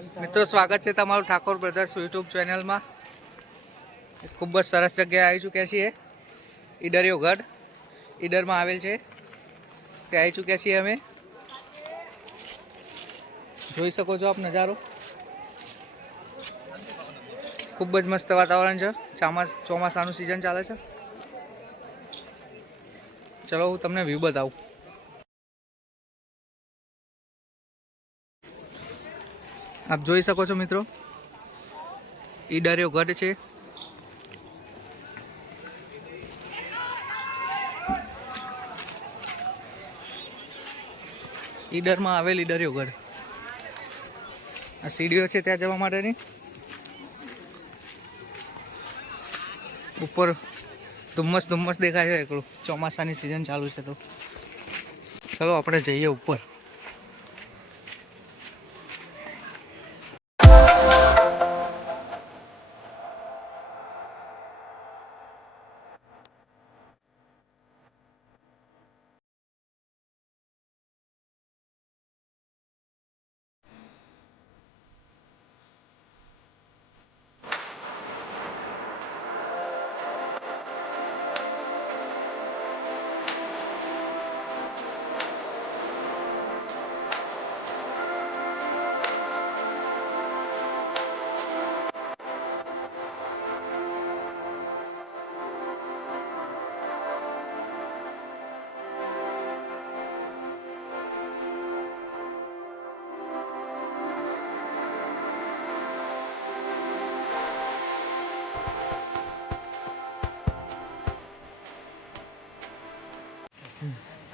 મિત્રો સ્વાગત છે તમારું ઠાકોર બ્રધર્સ યુટ્યુબ ચેનલમાં। ખૂબ જ સરસ જગ્યાએ આવી ચૂક્યા છીએ। ઈડરિયો ગઢ ઈડરમાં આવેલ છે, ત્યાં આવી ચૂક્યા છીએ અમે। જોઈ શકો છો આપ નજારો, ખૂબ જ મસ્ત વાતાવરણ છે। ચોમાસાનું સિઝન ચાલે છે। ચલો હું તમને વ્યૂ બતાવું। આપ જોઈ શકો છો મિત્રો, ઈડરિયો ગઢ છે। ઈડરમાં આવેલ ઈડરિયો ગઢ। આ સીડીઓ છે ત્યાં જવા માટેની। ઉપર ધુમ્મસ દેખાય છે એકલું, ચોમાસાની સિઝન ચાલુ છે તો ચલો આપણે જઈએ ઉપર।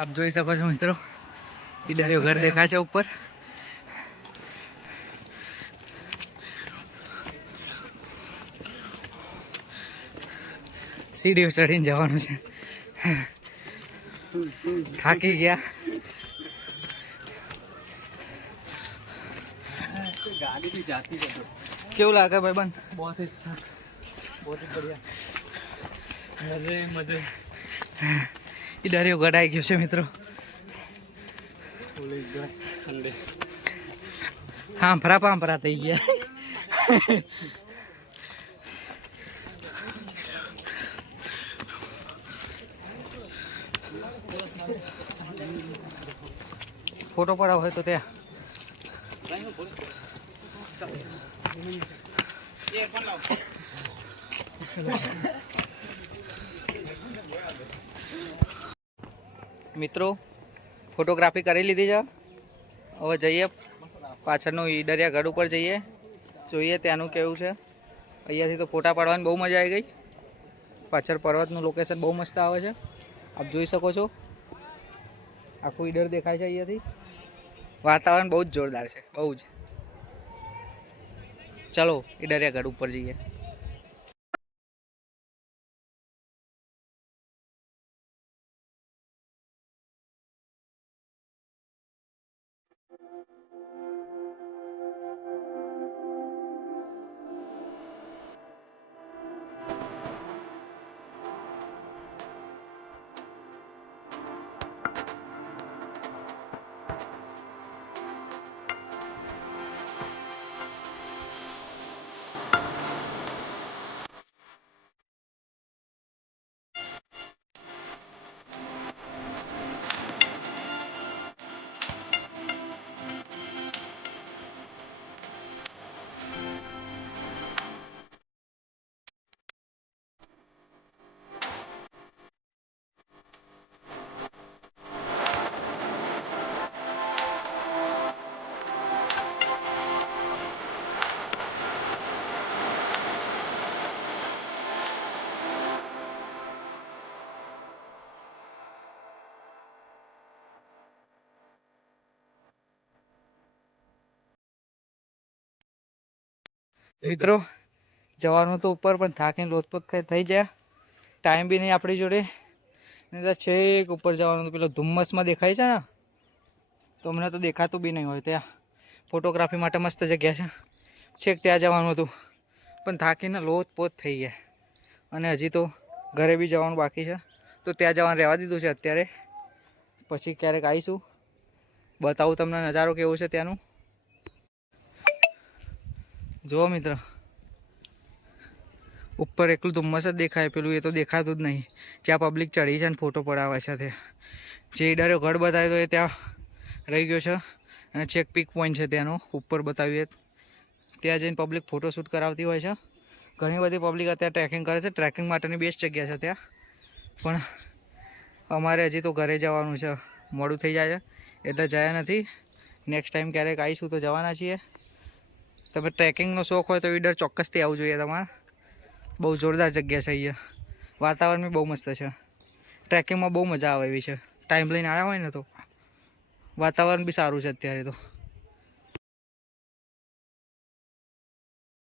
આપ જોઈ શકો છો મિત્રો, ઈડરિયો ઘર દેખાય છે ઉપર। સીડીઓ ચડીને જવાનું છે, થાકી ગયા। गाड़ी भी जाती है। क्यों लगा भाई बन? बहुत अच्छा, बहुत ही बढ़िया, मजे ઈડરિયો ગઢ આવી ગયો છે મિત્રો। સંડે હાંભરા થઈ ગયા। ફોટો પડાવ હોય તો ત્યાં મિત્રો ફોટોગ્રાફી કરી લીધી છે। હવે જઈએ પાછળનું ઈડરિયા ગઢ ઉપર જઈએ, જોઈએ ત્યાંનું કેવું છે। અહીંયાથી તો ફોટા પાડવાની બહુ મજા આવી ગઈ। પાછળ પર્વતનું લોકેશન બહુ મસ્ત આવે છે, આપ જોઈ શકો છો। આખું ઈડર દેખાય છે અહીંયાથી। વાતાવરણ બહુ જ જોરદાર છે, બહુ જ। ચલો ઈડરિયા ગઢ ઉપર જઈએ। મિત્રો જવાનું તો ઉપર, પણ થાકીને લોથપોથ થઈ જાય। ટાઈમ બી નહીં આપણી જોડે, છેક ઉપર જવાનું। પેલો ધુમ્મસમાં દેખાય છે ને, તો અમને તો દેખાતું બી નહીં હોય। ત્યાં ફોટોગ્રાફી માટે મસ્ત જગ્યા છે, છેક ત્યાં જવાનું હતું, પણ થાકીને લોથપોથ થઈ ગયા। અને હજી તો ઘરે બી જવાનું બાકી છે, તો ત્યાં જવાનું રહેવા દીધું છે અત્યારે। પછી ક્યારેક આવીશું, બતાવું તમને નજારો કેવો છે ત્યાંનું। જુઓ મિત્ર, ઉપર એકલું ધુમ્મસ જ દેખાય, પેલું એ તો દેખાતું જ નહીં. જ્યાં પબ્લિક ચડી છે ને ફોટો પડાવે છે તે જે ઈડરે ગઢ બતાવ્યો તો એ ત્યાં રહી ગયો છે. અને ચેક પિક પોઈન્ટ છે ત્યાંનો ઉપર બતાવીએ, ત્યાં જઈને પબ્લિક ફોટોશૂટ કરાવતી હોય છે. ઘણી બધી પબ્લિક અત્યારે ટ્રેકિંગ કરે છે. ટ્રેકિંગ માટેની બેસ્ટ જગ્યા છે ત્યાં. પણ અમારે હજી તો ઘરે જવાનું છે, મોડું થઈ જાય છે એટલે જયા નથી. નેક્સ્ટ ટાઈમ ક્યારેક આવીશું તો જવાના છીએ. તમે ટ્રેકિંગનો શોખ હોય તો ઈડર ચોક્કસથી આવવું જોઈએ તમારે. બહુ જોરદાર જગ્યા છે અહીંયા. વાતાવરણ બી બહુ મસ્ત છે. ટ્રેકિંગમાં બહુ મજા આવે એવી છે. ટાઈમ લઈને આવ્યા હોય ને તો વાતાવરણ બી સારું છે અત્યારે તો.